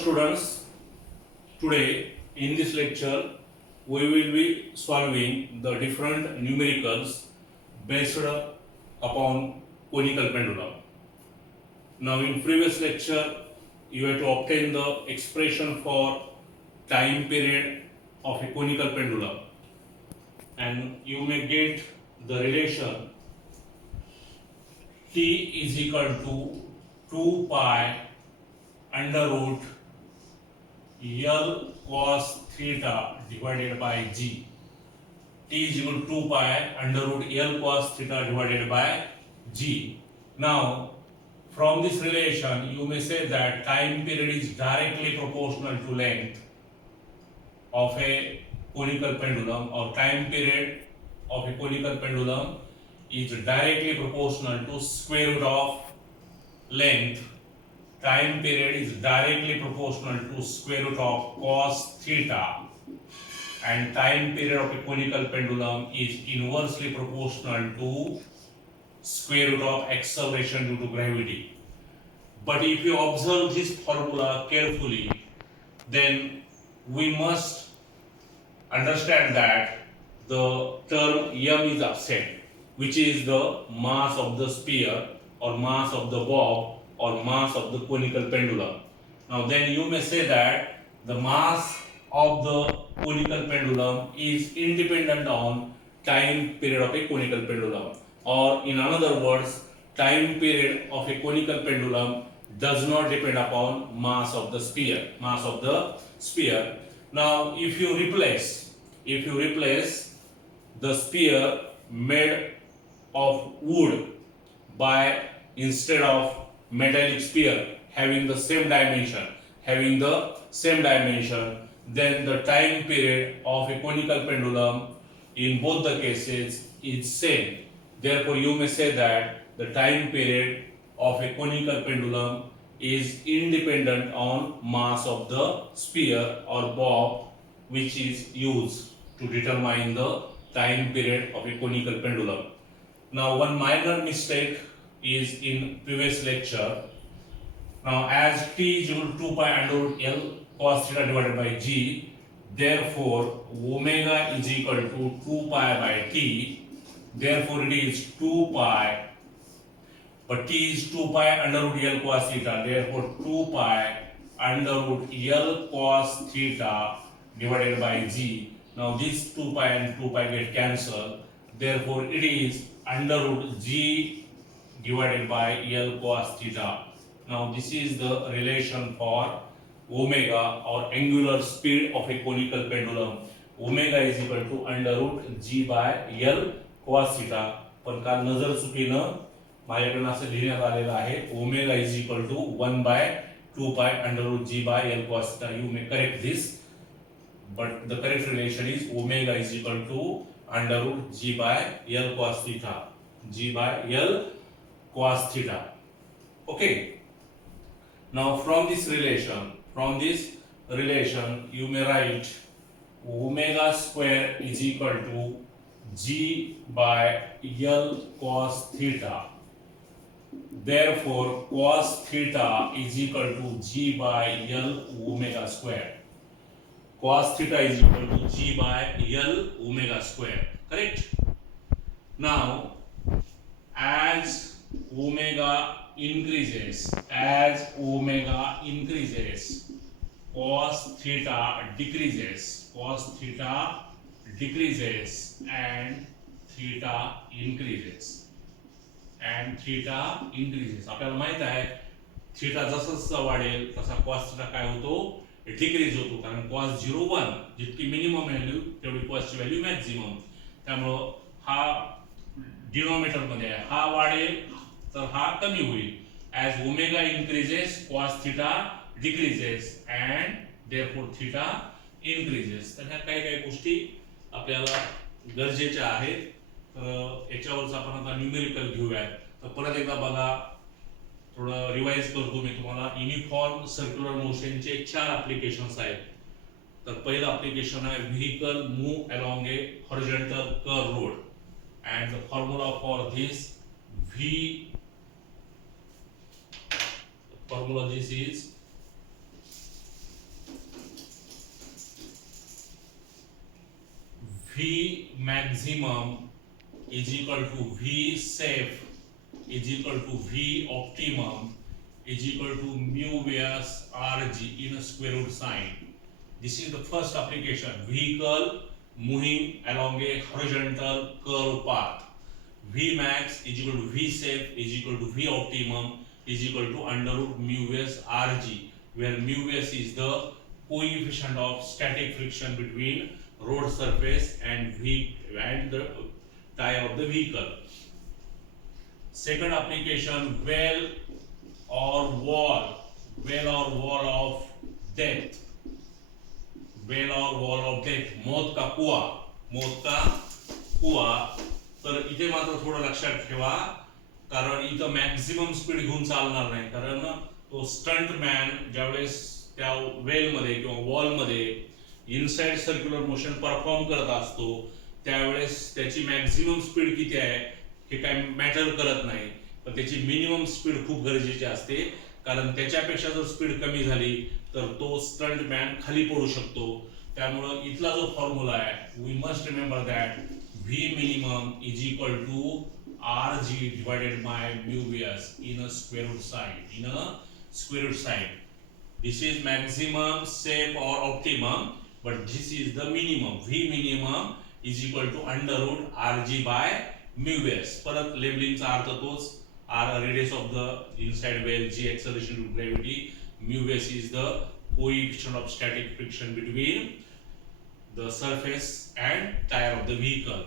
students, today in this lecture we will be solving the different numericals based upon conical pendulum. Now in previous lecture you have to obtain the expression for time period of a conical pendulum, and you may get the relation T is equal to 2 pi under root L cos theta divided by G. T is equal to 2 pi under root L cos theta divided by G. Now, from this relation, you may say that time period is directly proportional to length of a conical pendulum, or time period of a conical pendulum is directly proportional to square root of length. Time period is directly proportional to square root of cos theta, and time period of a conical pendulum is inversely proportional to square root of acceleration due to gravity. But if you observe this formula carefully, then we must understand that the term m is absent, which is the mass of the sphere or mass of the bob or mass of the conical pendulum. Now then you may say that the mass of the conical pendulum is independent on time period of a conical pendulum, or in another words, time period of a conical pendulum does not depend upon mass of the sphere. Now if you replace the sphere made of wood by, instead of metallic sphere having the same dimension, then the time period of a conical pendulum in both the cases is same. Therefore you may say that the time period of a conical pendulum is independent on mass of the sphere or bob, which is used to determine the time period of a conical pendulum. Now one minor mistake is in previous lecture. Now as T is equal to 2 pi under root L cos theta divided by G, therefore omega is equal to 2 pi by T, therefore it is 2 pi, but T is 2 pi under root L cos theta, therefore 2 pi under root L cos theta divided by G. Now this 2 pi and 2 pi get cancelled, therefore it is under root G divided by L cos theta. Now this is the relation for omega, or angular speed of a conical pendulum. Omega is equal to under root G by L cos theta. पण काल नजर चुकीनं माझ्याकडून असं लिहिण्यात आलेलं आहे, omega is equal to 1 by 2 pi under root G by L cos theta. You may correct this, but the correct relation is omega is equal to under root G by L cos theta. G by L cos theta. Okay. Now from this relation you may write omega square is equal to G by L cos theta. Therefore cos theta is equal to G by L omega square. Cos theta is equal to G by L omega square. Correct? Now as omega increases, cos theta decreases, and theta increases. आपल्याला माहित आहे theta जसं वाढेल तसा cos theta काय होतो, decrease होतो, कारण cos 01 जितकी मिनिमम व्हॅल्यू तेवढी cos ची व्हॅल्यू मॅक्सिमम. त्यामुळे हा डिनोमिनेटर मध्ये आहे, हा वाढेल तर हा कमी होईल. as omega increases cos theta decreases and therefore theta increases. तर ह्या काही गोष्टी आपल्याला गरजेच्या आहेत. तर याच्यावरच आपण आता न्यूमेरिकल घेऊया. तर परत एकदा बघा, थोडं रिवाइज करतो मी तुम्हाला. युनिफॉर्म सर्क्युलर मोशनचे 4 ऍप्लिकेशन्स आहेत. तर पहिलं ऍप्लिकेशन आहे vehicle move along A horizontal curve road, and the formula for this is V maximum is equal to V safe is equal to V optimum is equal to mu vs Rg in a square root sign. This is the first application. Vehicle moving along a horizontal curve path. V max is equal to V safe is equal to V optimum is equal to under root mu vs Rg, where mu vs is the coefficient of static friction between road surface and the tire of the vehicle. Second application, well or wall of death. Well or wall of death. मौत का कुआ. तर इथे मात्र थोडं लक्षात ठेवा, कारण इथं मॅक्झिमम स्पीड घेऊन चालणार नाही, कारण तो स्टंट मॅन ज्यावेळेस त्या वेल मध्ये किंवा वॉल मध्ये इनसाइड सर्क्युलर मोशन परफॉर्म करत असतो त्यावेळेस त्याची मॅक्झिमम स्पीड किती आहे हे काय मॅटर करत नाही, पण त्याची मिनिमम स्पीड खूप गरजेची असते, कारण त्याच्यापेक्षा जर स्पीड कमी झाली तर तो स्टंट मॅन खाली पडू शकतो. त्यामुळे इथला जो फॉर्म्युला आहे, we must remember that V minimum is equal to Rg divided by mu vs in a square root sign. This is maximum, safe or optimum, but this is the minimum. V minimum is equal to under root Rg by mu vs. परत लेबलिंगचा अर्थ तोच. R radius of the inside well, G acceleration due to gravity, mu vs is the coefficient of static friction between the surface and tire of the vehicle.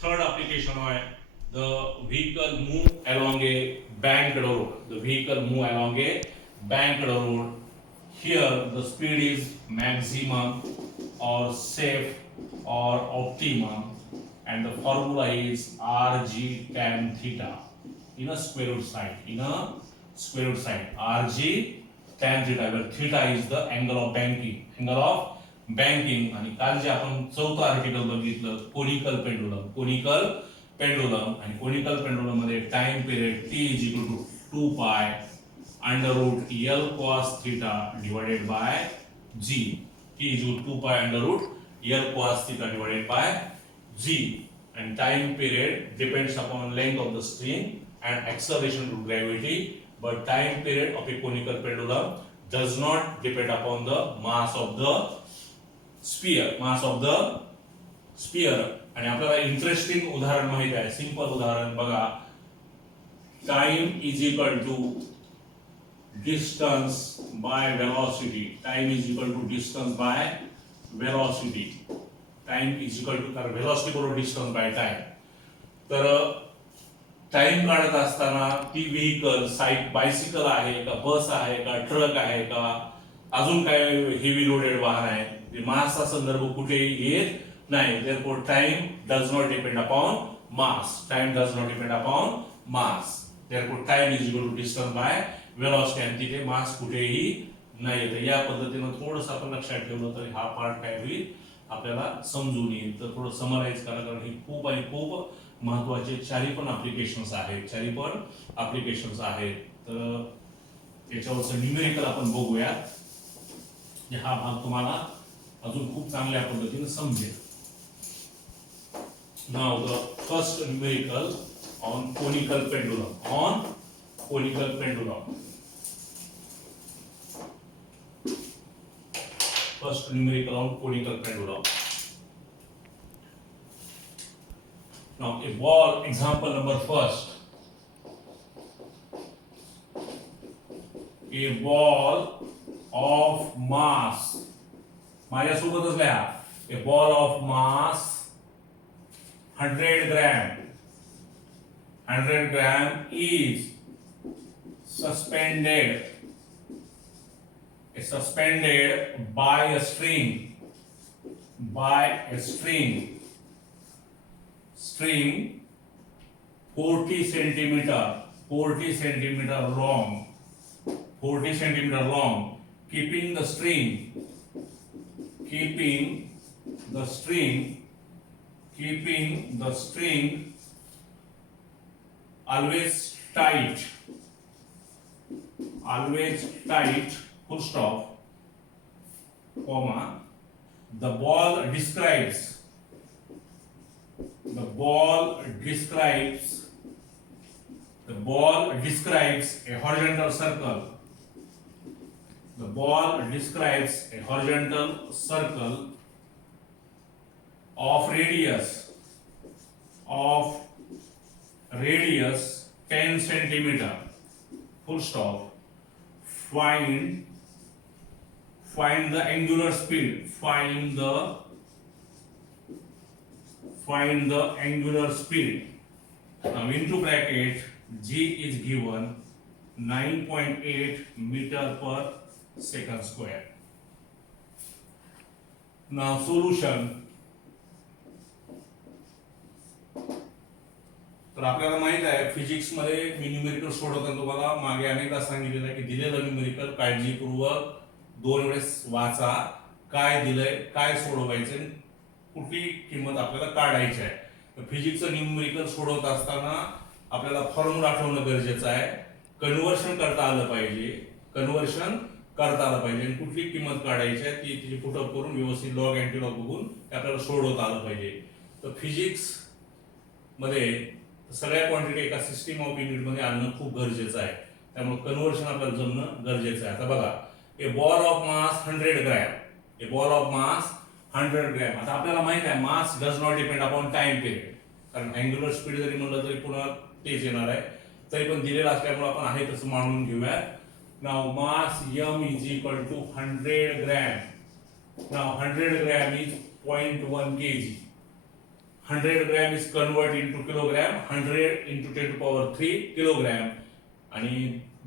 Third application है, the vehicle move along a banked road. The vehicle move along a banked road. Here the speed is maximum or safe or optimum, and the formula is Rg tan theta in a square root sign. Rg tan theta, where theta is the angle of banking. आणि काल जे आपण चौथं article बघितलं conical pendulum आणि conical pendulum मध्ये time period t is equal to 2 pi under root L cos theta divided by G. T is equal to 2 pi under root L cos theta divided by G, and time period depends upon length of the string and acceleration due to gravity, but time period of a conical pendulum does not depend upon the mass of the sphere. आणि आपल्याला interesting उदाहरण माहित आहे, simple उदाहरण बघा. Time is equal to distance by velocity. Time is equal to distance by velocity. Time is equal to, कारण velocity बरोबर distance by time. तर टाइम काढत असताना ती व्हेकल बायसिकल आहे का, बस आहे का, ट्रक आहे का, अजून काय हेवी लोडेड वाहन आहे, मासचा संदर्भ कुठेही येत नाही. therefore time does not depend upon mass. Therefore time is equal to distance by velocity, आणि तिथे मास कुठेही नाही. तर या पद्धतीने थोडंसं आपण लक्षात ठेवलं तर हा पार्ट काय होईल आपल्याला समजून येईल. तर थोडं समराइज करा, कारण ही खूप महत्त्वाचे चारी पण ऍप्लिकेशन्स आहेत. तर त्याच्यावरचं न्यूमेरिकल आपण बघूया. हा भाग तुम्हाला अजून खूप चांगल्या पद्धतीने समजेल. Now the first numerical on conical pendulum. First numerical on conical pendulum. Now a ball, example number first. A ball of mass. माझ्यासोबतच लिहा. A ball of mass 100 gram is suspended by a string 40 centimeter long, keeping the string always tight, full stop, comma. The ball describes The ball describes a horizontal circle. The ball describes a horizontal circle of radius 10 centimeter. Full stop. Find the angular speed. Find the angular speed. Now into bracket, g is given 9.8 meter per second square. Now solution. तर आपल्याला माहित आहे physics मध्ये मी numerical सोडवताना तुम्हाला मागे अनेकदा सांगितलेलं आहे की दिलेलं न्यूमेरिकल काळजीपूर्वक 2 वेळेस वाचा, काय दिलंय, काय सोडवायचं, कुठली किंमत आपल्याला काढायची आहे. तर फिजिक्सचं न्यूमेरिकल सोडवत असताना आपल्याला फॉर्म्युला आठवणं गरजेचं आहे. कन्व्हर्शन करता आलं पाहिजे आणि कुठली किंमत काढायची आहे ती तिची पुटअप करून व्यवस्थित लॉग अँटी लॉग बघून आपल्याला सोडवता आलं पाहिजे. तर फिजिक्स मध्ये सगळ्या क्वांटिटी एका सिस्टीम ऑफ युनिट मध्ये आणणं खूप गरजेचं आहे. त्यामुळे कन्व्हर्शन आपल्याला जमणं गरजेचं आहे. आता बघा, a ball of mass 100 gram. आता आपल्याला माहित आहे mass does not depend upon time period, कारण अँग्युलर स्पीड जरी म्हणलं तरी पुन्हा तेच येणार आहे. तरी पण दिलेलं असल्यामुळे आपण आहे तसं मानून घेऊया. Now mass m is equal to 100 gram. Now 100 gram is 0.1 kg. 100 gram is convert into kilogram. 100 into 10 to power 3 kilogram आणि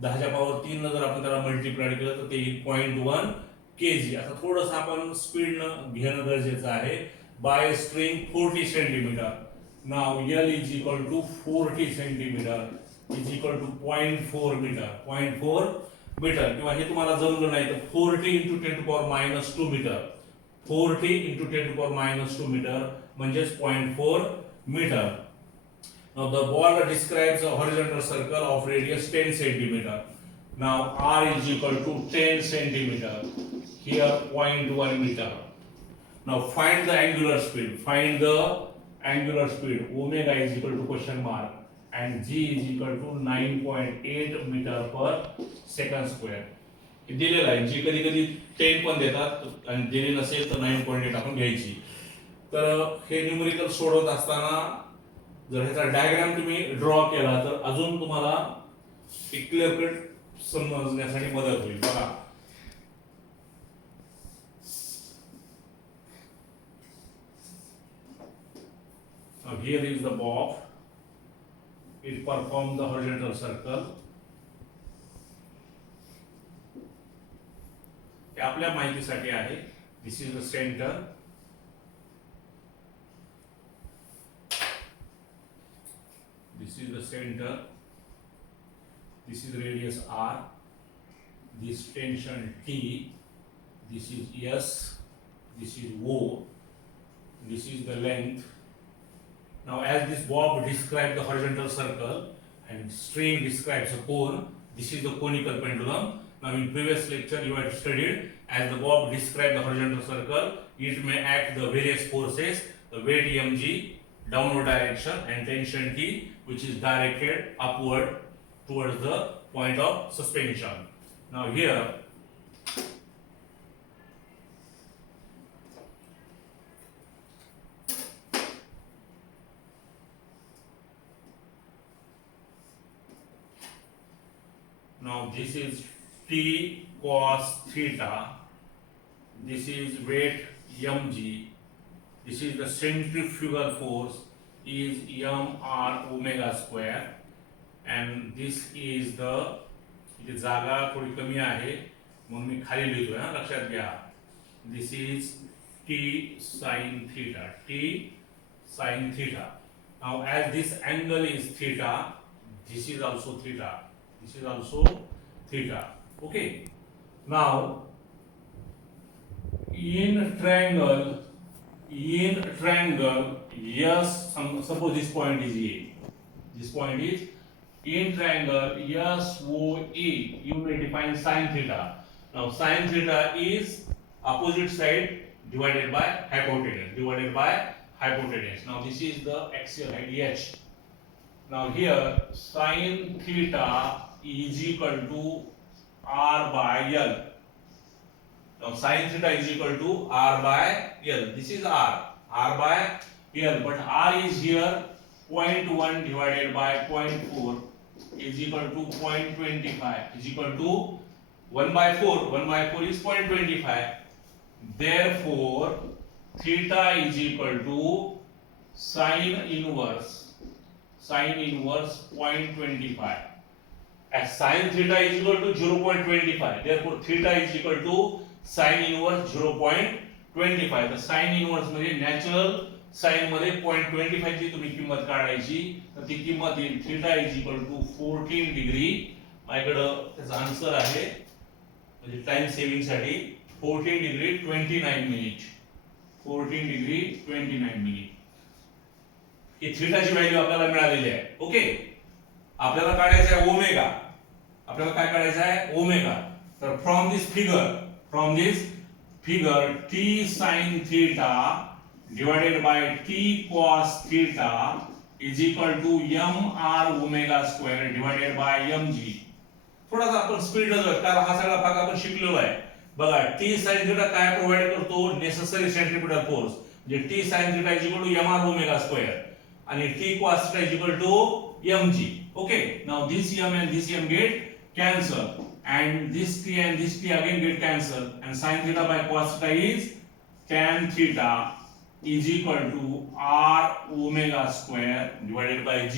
10 च्या पॉवर 3 जर आपण त्याला मल्टिप्लाय केलं तर ते 0.1 kg. आता थोडंसं आपण स्पीडनं घेणं गरजेचं आहे. By string 40 centimetre. Now L is equal to 40 centimetre is equal to 0.4 metre. 0.4 metre किंवा हे तुम्हाला जमलं नाही तर 40 into 10 to power minus 2 metre. 40 into 10 to power minus 2 metre म्हणजेच 0.4 metre. Now the ball describes a horizontal circle of radius 10 centimeter. Now r is equal to 10 centimeter. Here 0.1 meter. Now find the angular speed. Omega is equal to question mark and g is equal to 9.8 meter per second square. दिलेलं आहे. जी कधी कधी 10 पण देतात आणि दिली नसेल तर 9.8 आपण घ्यायची. तर हे न्यूमेरिकल सोडवत असताना जर ह्याचा डायग्राम तुम्ही ड्रॉ केला तर अजून तुम्हाला एक क्लिअर कट समजण्यासाठी मदत होईल. बघा, here is the bob. It performs the horizontal circle. हे आपल्या माहितीसाठी आहे. This is the center. This is the center. This is radius r. This tension T. This is S. This is O. This is the length. Now, as this bob describes the horizontal circle and string describes a cone, this is the conical pendulum. Now, in previous lecture, you had studied as the bob describes the horizontal circle, it may act the various forces, the weight mg, downward direction, and tension T, which is directed upward towards the point of suspension. Now, here, now this is T cos theta, this is weight mg, this is the centrifugal force is mr omega square, and this is the इथे जागा थोडी कमी आहे म्हणून मी खाली लिहितोय, लक्षात घ्या. दिस is T sin theta. Now as this angle is theta, this is also theta. Okay. Now in triangle, yes, suppose this point is A. This point is in triangle SOA. You may define sin theta. Now sin theta is opposite side divided by hypotenuse. hypotenuse. Now this is the axial height h. Now here sin theta is equal to r by l. Now sin theta is equal to r by l. This is r by l, but r is here 0.1 divided by 0.4 is equal to 0.25 is equal to 1 by 4. 1 by 4 is 0.25. Therefore, theta is equal to sin inverse 0.25. As sin theta is equal to 0.25. Therefore, theta is equal to sin inverse 0.25. The sin inverse मध्ये natural sign मध्ये 0.25 ची तुम्ही किंमत काढायची, तर ती किंमत येईल theta is equal to 14 degree. माझ्याकडे त्याचा आन्सर आहे म्हणजे टाइम सेव्हिंग साठी 14 डिग्री 29 मिनिट. 14 डिग्री 29 मिनिट ही थीटाची व्हॅल्यू आपल्याला मिळालेली आहे. ओके, आपल्याला काढायचं आहे ओमेगा. आपल्याला काय काढायचं आहे? ओमेगा. तर from this figure t sin theta divided by t cos theta is equal to mr omega square divided by mg. थोडासा आपण स्पीड ला जाऊ कारण हा सगळा भाग आपण शिकलेलो आहे. बघा t sin theta काय प्रोव्हाइड करतो? Necessary centripetal force. म्हणजे t sin theta is equal to mr omega square आणि t cos theta is equal to mg. Okay, now this m and this m get cancel and this t again get cancel and sin theta by cos theta is tan theta is equal to r omega square divided by g.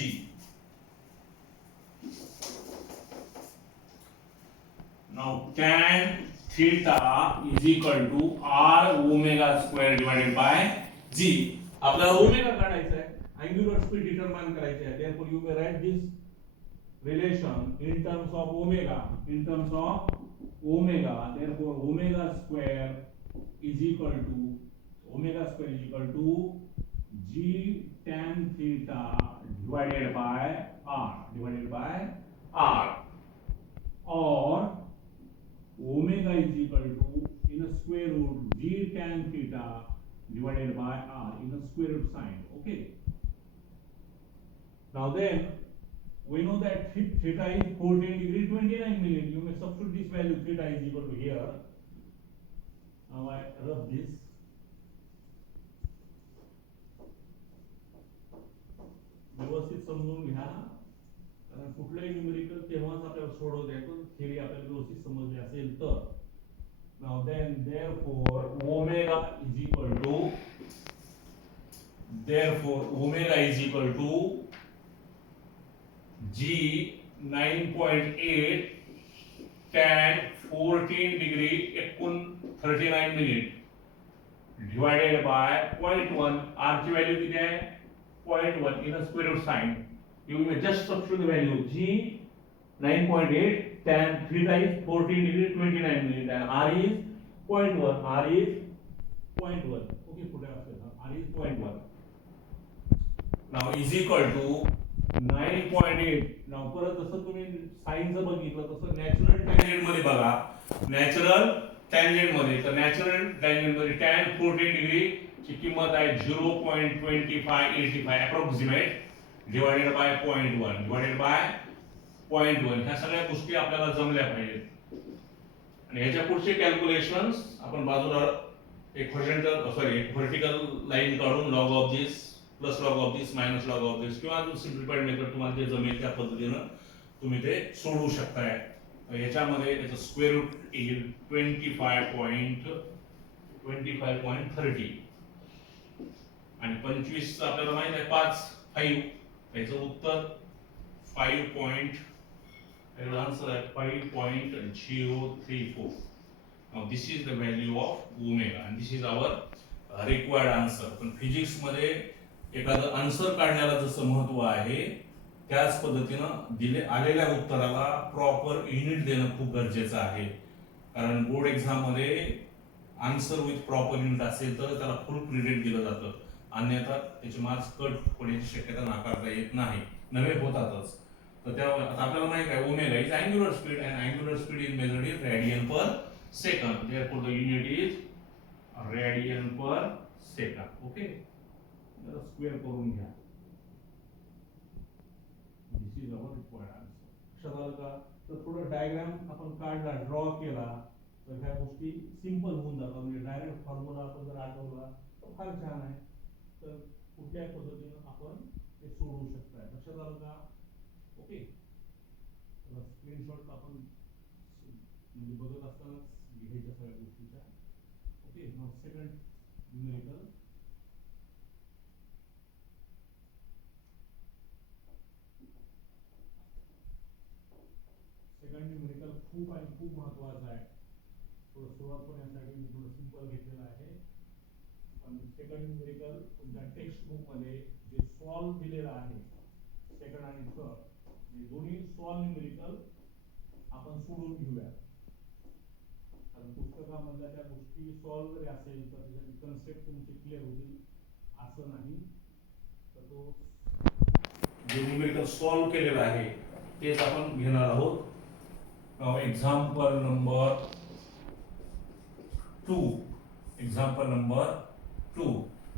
Now tan theta is equal to r omega square divided by g. आपल्याला omega काढायचा आहे, angular speed determine करायची आहे. Therefore you may write this relation in terms of omega. Therefore omega square is equal to g tan theta divided by r or omega is equal to in a square root g tan theta divided by r in a square root sign. Okay, now then we know that theta is 14 degree 29 minute. You may substitute this value theta is equal to here. Now I rub this. व्यवस्थित समजून घ्या कारण कुठलाही numerical तेव्हाच आपल्याला सोडवता येतो theory आपल्याला व्यवस्थित समजली असेल तर. Now then therefore omega is equal to G 9.8 tan 14 degree 39 minute divided by 0.1. R की वैल्यू किती आहे? 0.1 in a square root sign. You may just substitute the value G 9.8 tan theta is 14 degree 29 minute and R is 0.1. Okay, put it after that. R is 0.1. Now is equal to 9.8. Now परत जसं तुम्ही साइनचं बघितलं तसं natural tangent मध्ये बघा. Natural tangent मध्ये tan 14 degree ची किंमत आहे 0.2585 अप्रॉक्सिमेट डिवाइडेड बाय 0.1 ह्या सगळ्या गोष्टी आपल्याला जमल्या पाहिजेत. आणि ह्याच्या पुढचे कॅल्क्युलेशन्स आपण बाजूला एक व्हर्टिकल लाईन काढून log of this plus log of this minus log of this किंवा अजून सिम्प्लिफाइड मेथड तुम्हाला जे जमेल त्या पद्धतीनं तुम्ही ते सोडवू शकताय. याच्यामध्ये याचं स्क्वेअर रूट येईल 25.30 आणि 25 आपल्याला माहित आहे 5 याचं उत्तर 5. आन्सर आहे 5.034. Now this is the value of omega and this is our required answer. पण फिजिक्स मध्ये एखादं आन्सर काढण्याला जसं महत्त्व आहे त्याच पद्धतीनं दिले आलेल्या उत्तराला प्रॉपर युनिट देणं खूप गरजेचं आहे. कारण बोर्ड एक्झाम मध्ये आन्सर विथ प्रॉपर युनिट असेल तर त्याला फुल क्रेडिट दिलं जातं, अन्यथा त्याचे मार्क्स कट होण्याची शक्यता नाकारता येत नाही, नवे होतातच. तर त्यामुळे आता आपल्याला माहिती आहे omega is angular speed and angular speed is measured in radian per second. Therefore the unit is radian per second. Okay. जरा स्क्वेअर करून घ्या. दिस इज अवर रिक्वायर्ड आन्सर. लक्षात आलं का? तर थोडं डायग्राम आपण काढला, ड्रॉ केला तर ह्या गोष्टी सिंपल होऊन जातात. म्हणजे डायरेक्ट फॉर्म्युला आपण जर आठवला तर फार छान आहे. तर कुठल्याही पद्धतीनं आपण ते सोडवू शकताय. लक्षात आलं का? ओके. तर स्क्रीनशॉट आपण म्हणजे बघत असतानाच घ्यायच्या सगळ्या गोष्टीच्या. Okay. Now second numerical. Second numerical खूप आणि खूप महत्वाचं आहे. थोडं सुरुवात पण यासाठी मी थोडं सिंपल घेतलेलं आहे. पण सेकंड न्यूमेरिकल तुमच्या टेक्स्ट बुक मध्ये जे सॉल्व दिलेलं आहे सेकंड आणि थर्ड, हे दोन्ही सॉल्व न्यूमेरिकल आपण सोडून घेऊया. कारण पुस्तकामधल्या त्या गोष्टी सॉल्व जरी असेल तर त्याची कन्सेप्ट तुमची क्लिअर होतील असं नाही. तर तो जे न्यूमेरिकल सॉल्व केलेला आहे तेच आपण घेणार आहोत. Example number 2. Example number 2.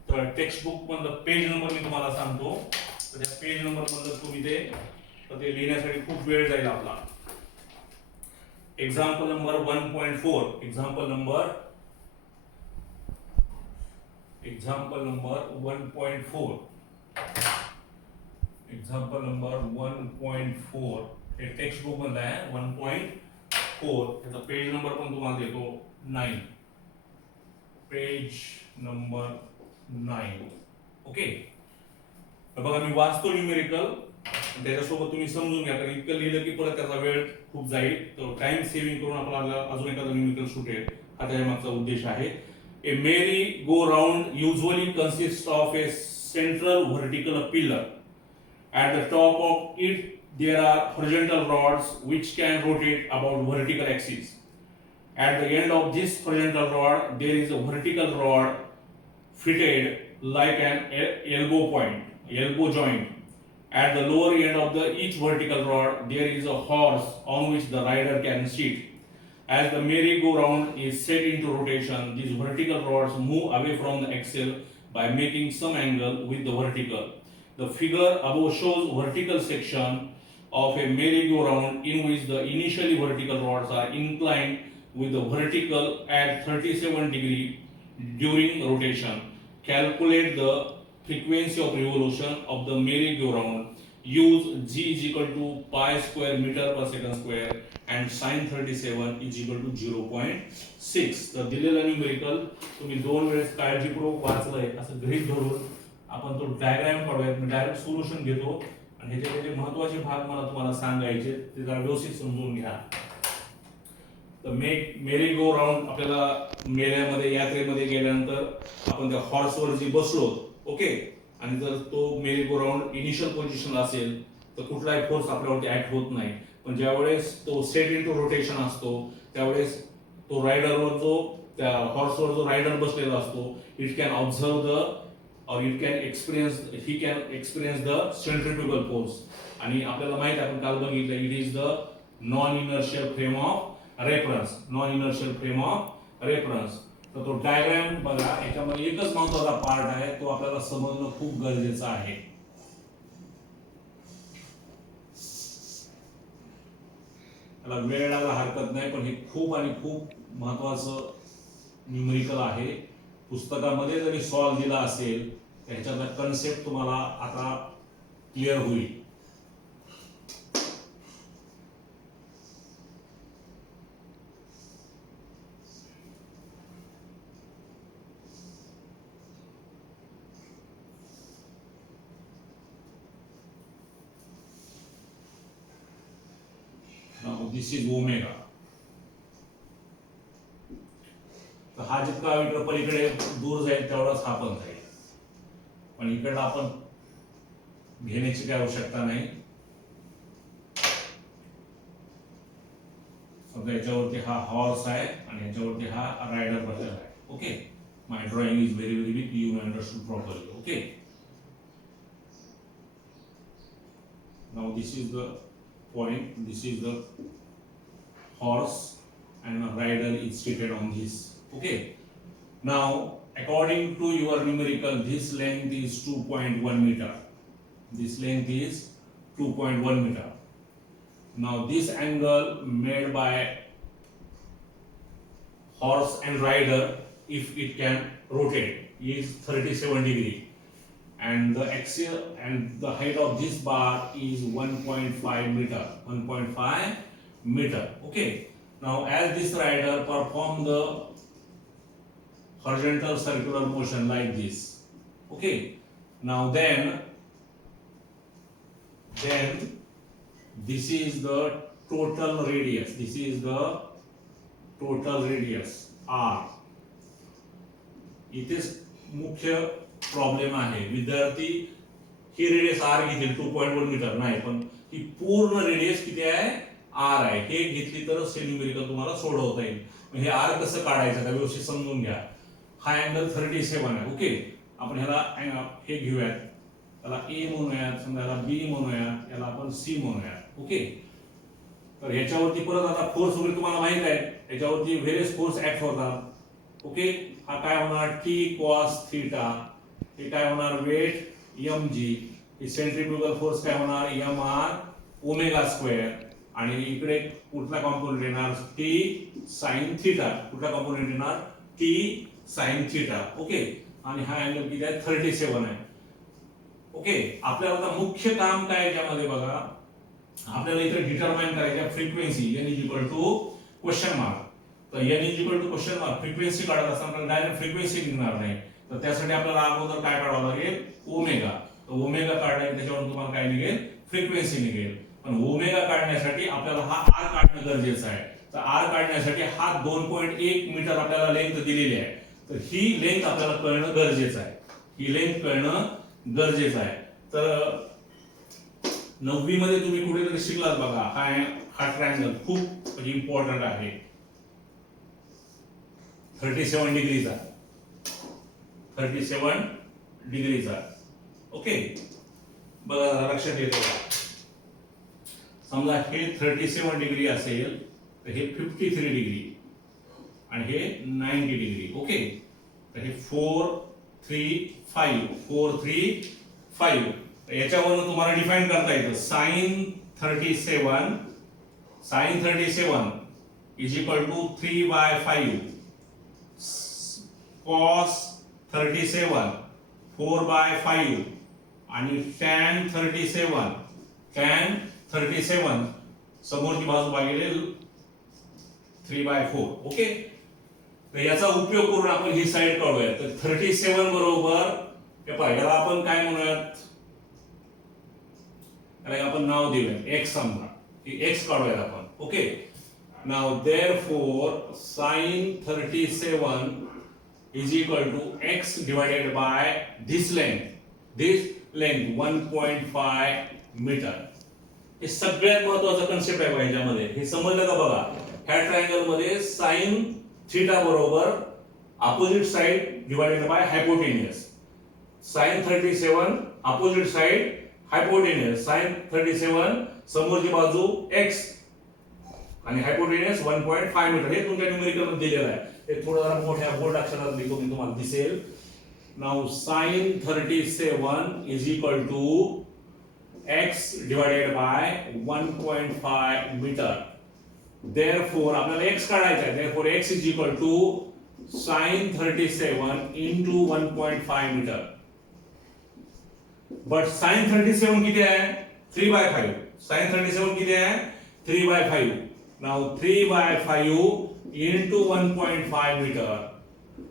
तर टेक्स्ट बुक मधलं पेज नंबर मी तुम्हाला सांगतो. तर त्या पेज नंबर मधलं तुम्ही ते लिहिण्यासाठी खूप वेळ जाईल आपला. Example number 1.4. Example number 1.4. Example number 1.4 हे टेक्स्ट बुक मधलं आहे. 1.4 त्याचा पेज नंबर पण तुम्हाला देतो 9. Page number 9. ओके. तर बघा मी वाचतो न्यूमेरिकल, त्याच्यासोबत तुम्ही समजून घ्या. कारण इतकं लिहिलं की परत त्याचा वेळ खूप जाईल. तर टाइम सेव्हिंग करून आपल्याला अजून एखादा न्यूमेरिकल सुटेल, हा त्याच्या मागचा उद्देश आहे. A merry go round usually consist of a central vertical pillar. At the top of it there are horizontal rods which can rotate about vertical axis. At the end of this horizontal rod there is a vertical rod fitted like an elbow joint. At the lower end of each vertical rod there is a horse on which the rider can sit. As the merry-go-round is set into rotation, these vertical rods move away from the axle by making some angle with the vertical. The figure above shows vertical section of a merry-go-round in which the initially vertical rods are inclined with the vertical at 37 degree during rotation. Calculate the frequency of revolution of the merry-go-round. Use g is equal to pi square meter per second square and sin 37 is equal to 0.6. तर दिलेलं numerical तुम्ही 2 वेळेस काळजीपूर्वक वाचलंय असं गृहीत धरून आपण तो डायग्राम काढूयात. मी डायरेक्ट सोल्युशन घेतो आणि ह्याचे जे महत्वाचे भाग मला तुम्हाला सांगायचे ते जरा व्यवस्थित समजून घ्या. तर मेरी गो राऊंड, आपल्याला मेळ्यामध्ये यात्रेमध्ये गेल्यानंतर आपण त्या हॉर्सवर जी बसलो, ओके, आणि जर तो मेरी गो राऊंड इनिशियल पोझिशन असेल तर कुठलाही फोर्स आपल्यावरती ऍक्ट होत नाही. पण ज्यावेळेस तो सेट इनटू रोटेशन असतो त्यावेळेस तो रायडरवर जो त्या हॉर्सवर जो रायडर बसलेला असतो, it can observe the or he can experience the centrifugal force. आणि आपल्याला माहित आहे, आपण काल बघितलं, it is the non inertial frame of reference. Non inertial frame of reference. तर तो डायग्राम बघा, याच्यामध्ये एकच महत्त्वाचा पार्ट आहे, तो आपल्याला समजणं खूप गरजेचं आहे. त्याला वेळ लागायला हरकत नाही, पण हे खूप आणि खूप महत्त्वाचं न्यूमेरिकल आहे. पुस्तकामध्ये जरी सॉल्व दिला असेल त्याच्यातला कन्सेप्ट तुम्हाला आता क्लिअर होईल. Now this is omega. तर हा जितका इकडे पलीकडे दूर जाईल तेवढाच हा पण जाईल, पण इकडे आपण घेण्याची काही आवश्यकता नाही. समजा याच्यावरती हा हॉर्स आहे आणि याच्यावरती हा रायडर बसलेला आहे. Okay, my drawing is very very weak, you understood properly. Okay, now this is the point, this is the horse and a rider is seated on this. Okay, now according to your numerical, this length is 2.1 meter. This length is 2.1 meter. Now this angle made by horse and rider, if it can rotate, is 37 degree, and the axial and the height of this bar is 1.5 meter. 1.5 meter. Okay. Now as this rider perform the horizontal circular motion like this. Okay. Now then this is the total radius. This is the total radius R. इथेच मुख्य problem आहे. विद्यार्थी ही radius R घेतील 2.1 metre नाही, पण ही पूर्ण radius किती आहे? R आहे. हे घेतली तर हे न्यूमेरिकल तुम्हाला सोडवता येईल. हे R कसं काढायचं त्या व्यवस्थित समजून घ्या. हा अँगल 37 आहे. ओके. आपण ह्याला हे घेऊयात, त्याला A म्हणूयात, समजा याला B म्हणूयात, याला आपण C म्हणूयात. ओके. तर ह्याच्यावरती परत आता फोर्स वगैरे तुम्हाला माहित आहे, ह्याच्यावरती व्हेरियस फोर्स ऍक्ट होतात. ओके. हा काय होणार? T cos theta. हे काय होणार? Weight mg. ही सेंट्रीफ्युगल फोर्स काय होणार? mr omega square. आणि इकडे कुठला कॉम्पोनंट येणार? T sin theta. कुठला कॉम्पोनंट येणार? T sin theta. ओके. आणि हा अँगल किती आहे? 37 आहे. ओके. आपल्याला आता मुख्य काम काय याच्यामध्ये बघा, आपल्याला इथे डिटरमाइन करायची फ्रिक्वेन्सी n क्वेश्चन मार्क. तर n क्वेश्चन मार्क फ्रिक्वेन्सी काढत असताना डायरेक्ट फ्रिक्वेन्सी निघणार नाही, तर त्यासाठी आपल्याला अगोदर काय काढावं लागेल? ओमेगा. तर ओमेगा काढला की त्याच्यावर तुम्हाला काय निघेल? फ्रिक्वेन्सी निघेल. पण ओमेगा काढण्यासाठी आपल्याला हा r काढणं गरजेचं आहे. तर r काढण्यासाठी हा 2.1 मीटर आपल्याला लेंथ दिलेली आहे. तर ही लेंथ आपल्याला कळणं गरजेचं आहे. ही लेंथ कळणं गरजेचं आहे. तर 9वी मध्ये तुम्ही कुठेतरी शिकलात बघा, हा ट्रायंगल खूप इम्पॉर्टंट आहे. 37 डिग्रीचा. 37 डिग्रीचा. ओके. बघा लक्षात येतं का? समजा हे 37 डिग्री असेल तर हे 53 डिग्री आणि हे 90 डिग्री. ओके. तर हे 4 3 5 याच्यावरून तुम्हाला डिफाइन करता येतं. sin 37 is equal to 3/5 cos 37 4/5 आणि tan 37 समोरची बाजू भागिले 3/4. ओके. तर याचा उपयोग करून आपण ही साइड काढूया. तर 37 बरोबर हे पहा, याला आपण काय म्हणूयात? याला आपण नाव देऊया x. समजा ही x काढूयात आपण. Okay. Now therefore sin 37 is equal to x divided by this length 1.5 metre. हे सगळ्यात महत्त्वाचा कन्सेप्ट आहे याच्यामध्ये. हे समजलं का बघा? ह्या ट्रायंगल मध्ये sin थीटा बरोबर opposite side divided bye हायपोटेन्यूस. sin 37 opposite side हायपोटेन्यूस. sin 37 समोरची बाजू x आणि हायपोटेन्यूस 1.5 मीटर. हे तुमच्या न्यूमेरिकल मध्ये दिलेलं आहे. हे थोडं मोठ्या बोल्ड अक्षरात लिहून तुम्हाला दिसेल. Now sin 37 is equal to x divided by 1.5 metre. Therefore आपल्याला x काढायचा आहे. Therefore x is equal to sin 37 into 1.5 metre. But sin 37 किती आहे? 3/5. sin 37 किती आहे? 3/5. Now 3/5 into 1.5 मीटर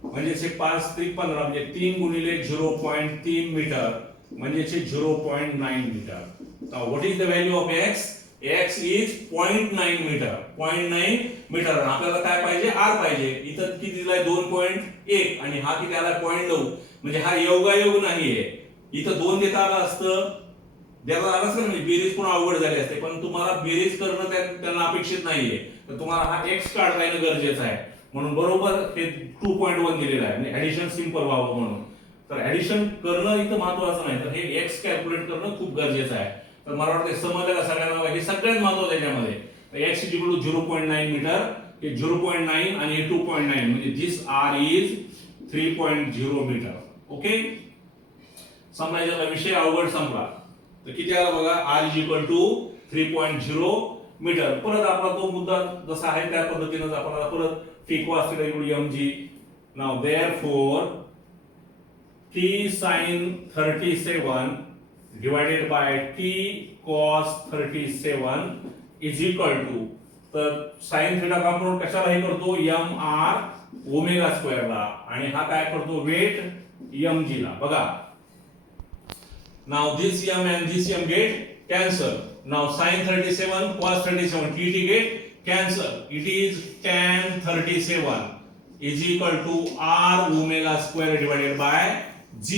म्हणजे 5 3 15 म्हणजे 3 गुणिले 0.3 मीटर म्हणजे 0.9 metre. Now what is the value of x? x is 0.9 metre. 0.9 metre. आपल्याला काय पाहिजे? r पाहिजे. इथं किती दिलाय? 2.1 आणि हा किती आला? 0.9. म्हणजे हा योगायोग नाहीये. इथं 2 देता आला असतं, देता आलं असतं म्हणजे बेरीज पण अवघड झाली असते, पण तुम्हाला बेरीज करणं त्यांना अपेक्षित नाहीये. तर तुम्हाला हा x काढता येणं गरजेचं आहे. म्हणून बरोबर हे 2.1 दिलेलं आहे. म्हणजे ऍडिशन सिंपल व्हावं म्हणून. तर ऍडिशन करणं इथं महत्त्वाचं नाही, तर हे x कॅल्क्युलेट करणं खूप गरजेचं आहे. तर मला वाटतं समजलं का सगळ्यांना? हे सगळ्यात महत्त्वाचं याच्यामध्ये. x is equal to 0.9 metre. हे 0.9 आणि हे 2.9 म्हणजे this r is 3.0 metre. Okay, समजायचा विषय अवघड संपला. तर किती आला बघा, r is equal to 3.0 metre. परत आपला तो मुद्दा जसा आहे त्या पद्धतीने आपल्याला परत t cos θ equal to mg. Now therefore t sin 37 divided by t cos 37 is equal to, तर sin थीटा कॉम्पोनंट कशाला हे करतो, m r ओमेगा स्क्वेअर ला, आणि हा काय करतो, वेट mg ला. बघा, now this m and this m get cancel. Now sin 37 cos 37 t get cancel. It is tan 37 is equal to r omega square divided by g.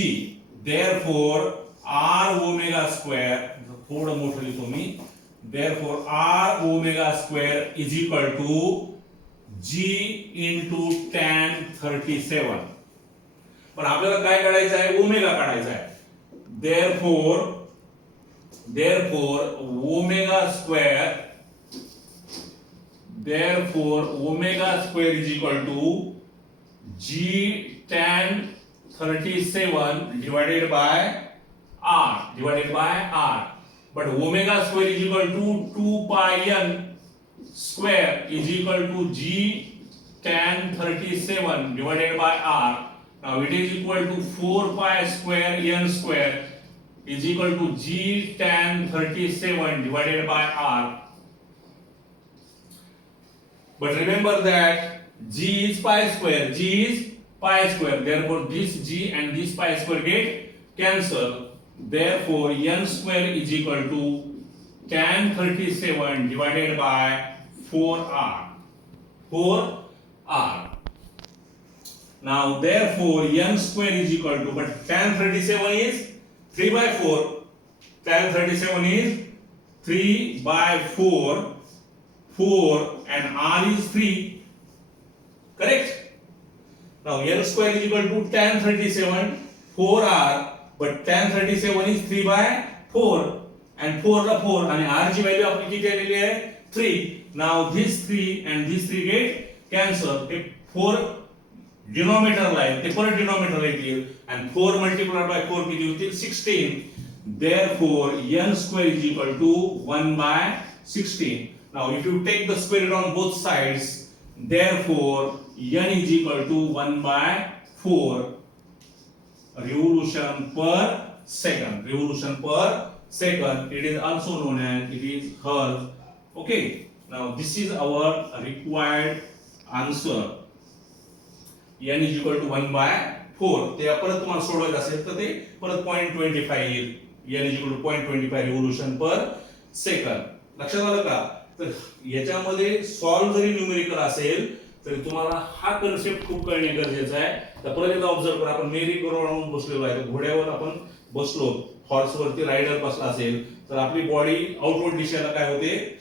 Therefore r omega square, थोडं मोठं लिहितो मी, therefore r omega square is equal to g into tan 37. पण आपल्याला काय काढायचं आहे, omega काढायचा आहे. therefore omega square is equal to g tan 37 divided by r. But omega square is equal to 2 pi n square is equal to g tan 37 divided by r. Now it is equal to 4 pi square n square is equal to g tan 37 divided by r. But remember that g is pi square. Therefore this g and this pi square get cancelled. Therefore n square is equal to tan 37 divided by 4r. Now therefore n square is equal to, but tan 37 is 3 by 4. Tan 37 is 3 by 4 and r is 3. Correct? Now n square is equal to tan 37 4r, but tan 37 is 3 by 4 and 4 ला 4 आणि r ची value आपली किती आलेली आहे, 3. Now this 3 and this 3 get cancel. ते 4 denominator ला आहे, ते परत डिनॉमिनेटर ला येतील, and 4 multiplied by 4 किती होतील, 16. Therefore n square is equal to 1 by 16. Now if you take the square root on both sides, therefore n is equal to 1 by 4 revolution per second. It is also known as, it is Hertz. Okay, now this is our required answer. n is equal to 1 by 4. ते परत तुम्हाला सोडवायचं असेल तर ते परत 0.25 येईल. n is equal to 0.25 revolution per second. लक्षात आलं का? तर याच्यामध्ये सॉल्व जरी न्यूमेरिकल असेल तरी तुम्हाला हा कन्सेप्ट खूप कळणे गरजेचं आहे. तर परत एकदा ऑब्झर्व करा, आपण मेरी करून बसलेलो आहे, घोड्यावर आपण बसलो, हॉर्सवरती रायडर बसला असेल तर आपली बॉडी आउटवर्ड दिशेला काय होते,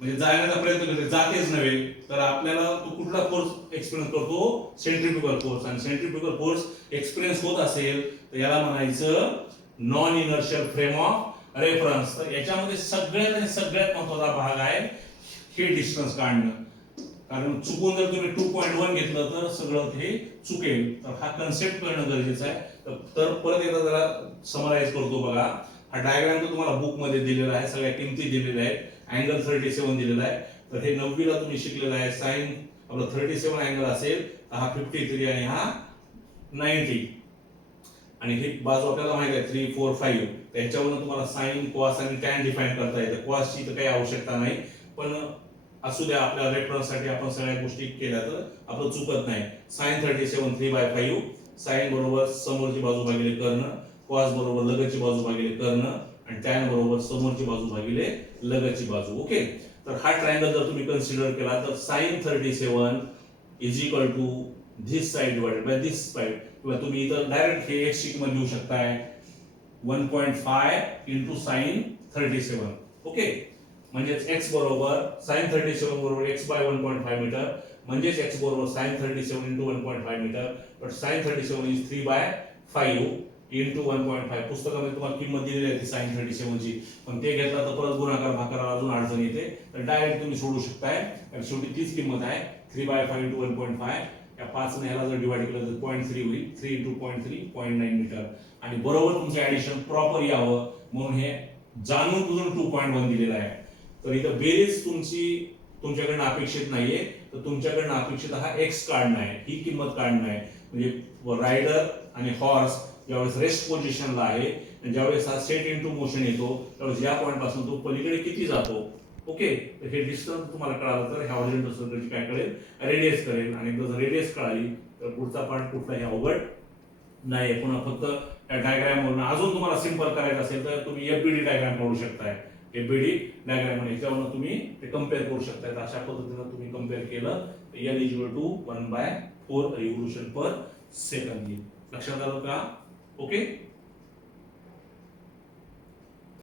म्हणजे जाण्याचा प्रयत्न करते, जातेच नव्हे. तर आपल्याला तो कुठला फोर्स एक्सपिरियन्स करतो, सेंट्रिफ्युगल फोर्स. आणि सेंट्रिफ्युगल फोर्स एक्सपिरियन्स होत असेल तर याला म्हणायचं non inertial frame of reference. तर याच्यामध्ये सगळ्यात महत्त्वाचा भाग आहे हे डिस्टन्स काढणं. कारण चुकून जर तुम्ही 2.1 घेतलं तर सगळं हे चुकेल. तर हा कन्सेप्ट कळणं गरजेचं आहे. तर परत एकदा जरा समराइज करतो बघा. हा डायग्राम तो तुम्हाला बुक मध्ये दिलेला आहे, सगळ्या किमती दिलेल्या आहेत, अँगल 37 दिलेला आहे. तर हे 9वी ला तुम्ही शिकलेला आहे. साइन आपला 37 अँगल असेल तर हा 53 आणि हा 90, आणि ही बाजू आपल्याला माहिती आहे 3, 4, 5. त्याच्यावरून तुम्हाला साइन, कॉस आणि टॅन डिफाइन करता येतं. कॉसची तर काही आवश्यकता नाही, पण असू द्या, आपल्या रेफरन्ससाठी आपण सगळ्या गोष्टी केल्या तर आपलं चुकत नाही. साइन 37 3/5, साइन बरोबर समोरची बाजू भागिले कर्ण, कॉस बरोबर लगतची बाजू भागिले कर्ण, आणि टॅन बरोबर समोरची बाजू भागिले लगतची बाजू. ओके, तर हा ट्रायंगल जर तुम्ही कन्सिडर केला तर sine 37 is equal to this side divided by this side, किंवा तुम्ही इथं डायरेक्ट हे x शीट मध्ये लिहू शकताय 1.5 into sin 37. ओके, म्हणजेच x बरोबर sin 37 बरोबर x by 1.5 मीटर, म्हणजेच x बरोबर sin 37 into 1.5 metre. But sin 37 is 3/5 into 1.5. पुस्तकामध्ये तुम्हाला किंमत दिलेली आहे sin 37 ची, पण ते घेतला तर परत गुणाकार भागाकाराला अजून अडचण येते. तर डायरेक्ट तुम्ही सोडू शकताय, आणि शेवटी तीच किंमत आहे 3/5 into 1.5. या 5 ने ह्याला जर डिवाइड केलं तर 0.3 होईल, 3 into 0.3 0.9 मीटर. आणि बरोबर तुमचं ऍडिशन प्रॉपर यावं म्हणून हे जाणून बुजून 2.1 दिलेलं आहे. तर इथं बेरीज तुमच्याकडनं अपेक्षित नाहीये, तर तुमच्याकडनं अपेक्षित हा एक्स काढणं आहे, ही किंमत काढणं आहे. म्हणजे रायडर आणि हॉर्स ज्यावेळेस रेस्ट पोझिशनला आहे आणि ज्यावेळेस हा सेट इनटू मोशन येतो त्यावेळेस या पॉईंट पासून तो पलीकडे किती जातो. ओके, तर हे डिस्टन्स तुम्हाला कळालं तर ह्या हॉरिझॉन्टल सर्कलची काय कळेल, रेडियस कळेल. आणि एकदा जर रेडियस कळाली तर पुढचा पार्ट कुठलाही अवघड नाही. पुन्हा फक्त त्या डायग्राम वरून अजून तुम्हाला सिंपल करायचं असेल तर तुम्ही एफबीडी डायग्राम काढू शकताय. एफबीडी डायग्राम ह्याच्यावरून तुम्ही ते कम्पेअर करू शकताय. अशा पद्धतीनं तुम्ही कम्पेअर केलं तर L equal to 1/4 revolution per second. लक्षात आलं का? ओके.